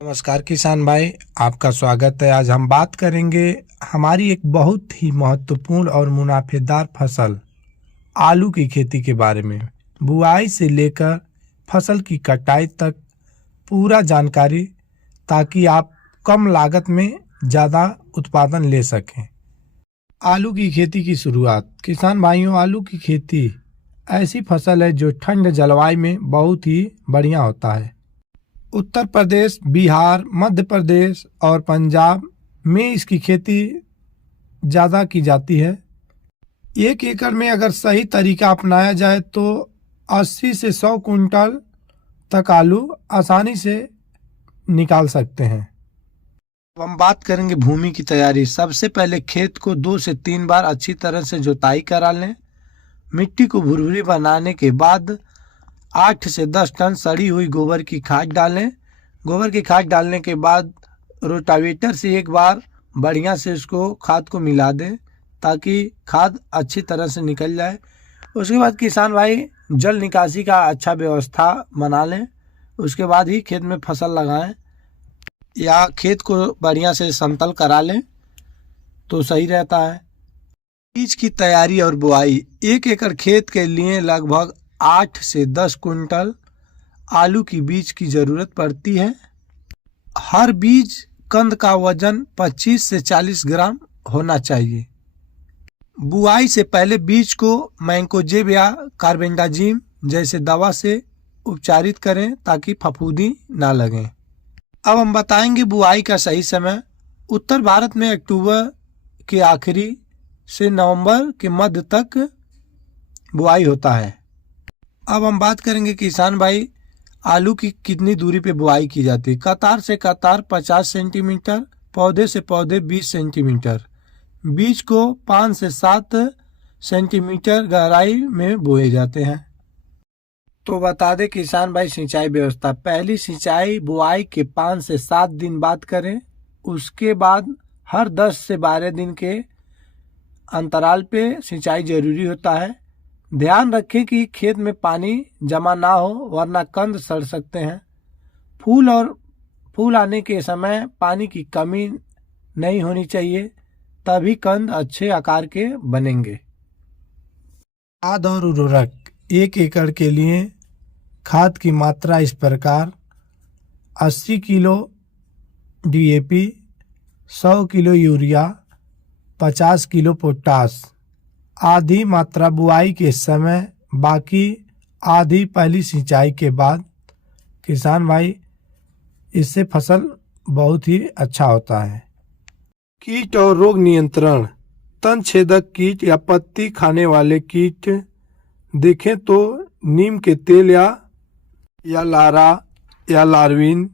नमस्कार किसान भाई, आपका स्वागत है। आज हम बात करेंगे हमारी एक बहुत ही महत्वपूर्ण और मुनाफेदार फसल आलू की खेती के बारे में। बुआई से लेकर फसल की कटाई तक पूरा जानकारी, ताकि आप कम लागत में ज़्यादा उत्पादन ले सकें। आलू की खेती की शुरुआत। किसान भाइयों, आलू की खेती ऐसी फसल है जो ठंड जलवायु में बहुत ही बढ़िया होता है। उत्तर प्रदेश, बिहार, मध्य प्रदेश और पंजाब में इसकी खेती ज़्यादा की जाती है। 1 एकड़ में अगर सही तरीका अपनाया जाए तो 80 से 100 कुंटल तक आलू आसानी से निकाल सकते हैं। अब हम बात करेंगे भूमि की तैयारी। सबसे पहले खेत को 2 से 3 बार अच्छी तरह से जुताई करा लें। मिट्टी को भुरभुरी बनाने के बाद 8 से 10 टन सड़ी हुई गोबर की खाद डालें। गोबर की खाद डालने के बाद रोटावेटर से एक बार बढ़िया से उसको खाद को मिला दें, ताकि खाद अच्छी तरह से निकल जाए। उसके बाद किसान भाई जल निकासी का अच्छा व्यवस्था बना लें। उसके बाद ही खेत में फसल लगाएं, या खेत को बढ़िया से समतल करा लें तो सही रहता है। बीज की तैयारी और बुआई। 1 एकड़ खेत के लिए लगभग 8 से 10 कुंटल आलू की बीज की ज़रूरत पड़ती है। हर बीज कंद का वजन 25 से 40 ग्राम होना चाहिए। बुआई से पहले बीज को मैंकोजेब या कार्बेंडाजिम जैसे दवा से उपचारित करें, ताकि फफूंदी ना लगे। अब हम बताएंगे बुआई का सही समय। उत्तर भारत में अक्टूबर के आखिरी से नवंबर के मध्य तक बुआई होता है। अब हम बात करेंगे किसान भाई, आलू की कितनी दूरी पे बुआई की जाती है। कतार से कतार 50 सेंटीमीटर, पौधे से पौधे 20 सेंटीमीटर। बीज को 5 से 7 सेंटीमीटर गहराई में बोए जाते हैं। तो बता दें किसान भाई, सिंचाई व्यवस्था। पहली सिंचाई बुआई के 5 से 7 दिन बाद करें। उसके बाद हर 10 से 12 दिन के अंतराल पे सिंचाई जरूरी होता है। ध्यान रखें कि खेत में पानी जमा ना हो, वरना कंद सड़ सकते हैं। फूल आने के समय पानी की कमी नहीं होनी चाहिए, तभी कंद अच्छे आकार के बनेंगे। खाद और उर्वरक। 1 एकड़ के लिए खाद की मात्रा इस प्रकार: 80 kilo DAP, 100 kilo urea, 50 kilo potash. आधी मात्रा बुआई के समय, बाकी आधी पहली सिंचाई के बाद। किसान भाई, इससे फसल बहुत ही अच्छा होता है। कीट और रोग नियंत्रण। तन छेदक कीट या पत्ती खाने वाले कीट देखें तो नीम के तेल या लारा या लार्विन,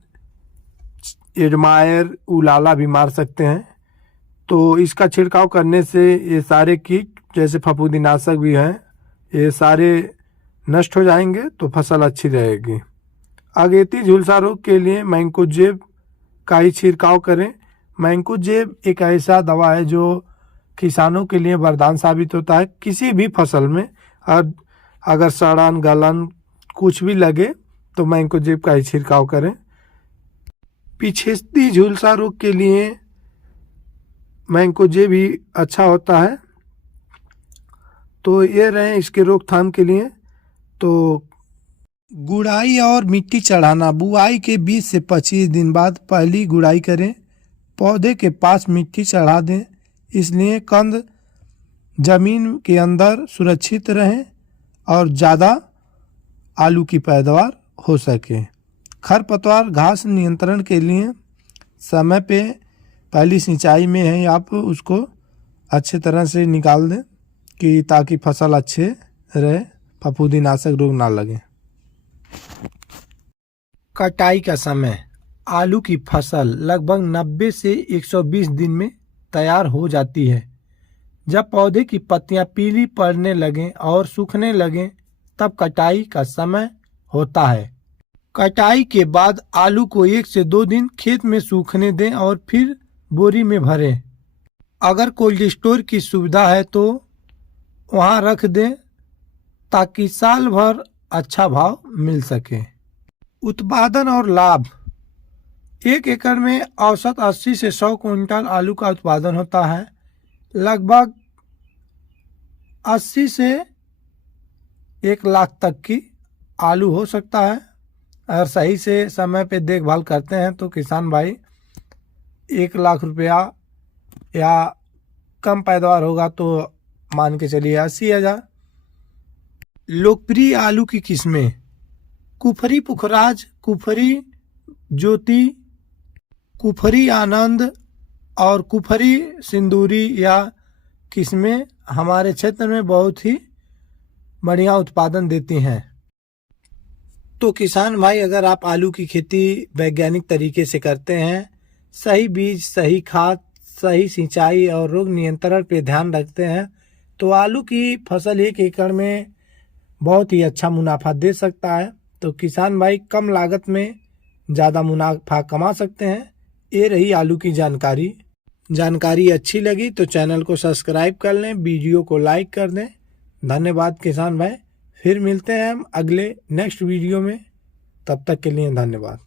एडमायर, उलाला भी मार सकते हैं। तो इसका छिड़काव करने से ये सारे कीट, जैसे फफूंदीनाशक भी हैं, ये सारे नष्ट हो जाएंगे, तो फसल अच्छी रहेगी। अगेती झुलसा रोग के लिए मैंकोजेब का ही छिड़काव करें। मैंकोजेब एक ऐसा दवा है जो किसानों के लिए वरदान साबित होता है। किसी भी फसल में अगर सड़न गलन कुछ भी लगे तो मैंकोजेब का ही छिड़काव करें। पिछेती झुलसा रोग के लिए मैंकोजेब ही अच्छा होता है। तो ये रहे इसके रोकथाम के लिए। तो गुड़ाई और मिट्टी चढ़ाना। बुआई के 20 से 25 दिन बाद पहली गुड़ाई करें। पौधे के पास मिट्टी चढ़ा दें, इसलिए कंद जमीन के अंदर सुरक्षित रहें और ज़्यादा आलू की पैदावार हो सके। खरपतवार घास नियंत्रण के लिए समय पे पहली सिंचाई में है, आप उसको अच्छे तरह से निकाल दें, कि ताकि फसल अच्छे रहे, फफूंदीनाशक रोग ना लगे। कटाई का समय। आलू की फसल लगभग 90 से 120 दिन में तैयार हो जाती है। जब पौधे की पत्तियां पीली पड़ने लगें और सूखने लगें, तब कटाई का समय होता है। कटाई के बाद आलू को 1 से 2 दिन खेत में सूखने दें और फिर बोरी में भरें। अगर कोल्ड स्टोर की सुविधा है तो वहां रख दें, ताकि साल भर अच्छा भाव मिल सके। उत्पादन और लाभ। एक एकड़ में औसत 80 से 100 क्विंटल आलू का उत्पादन होता है। लगभग 80 से 1 लाख तक की आलू हो सकता है। अगर सही से समय पे देखभाल करते हैं तो किसान भाई 1 लाख रुपया, या कम पैदावार होगा तो मान के चलिए 80,000। लोकप्रिय आलू की किस्में कुफरी पुखराज, कुफरी ज्योति, कुफरी आनंद और कुफरी सिंदूरी या किस्में हमारे क्षेत्र में बहुत ही बढ़िया उत्पादन देती हैं। तो किसान भाई, अगर आप आलू की खेती वैज्ञानिक तरीके से करते हैं, सही बीज, सही खाद, सही सिंचाई और रोग नियंत्रण पे ध्यान रखते हैं, तो आलू की फसल 1 एकड़ में बहुत ही अच्छा मुनाफा दे सकता है। तो किसान भाई कम लागत में ज़्यादा मुनाफा कमा सकते हैं। ये रही आलू की जानकारी अच्छी लगी तो चैनल को सब्सक्राइब कर लें, वीडियो को लाइक कर दें। धन्यवाद किसान भाई। फिर मिलते हैं हम अगले नेक्स्ट वीडियो में। तब तक के लिए धन्यवाद।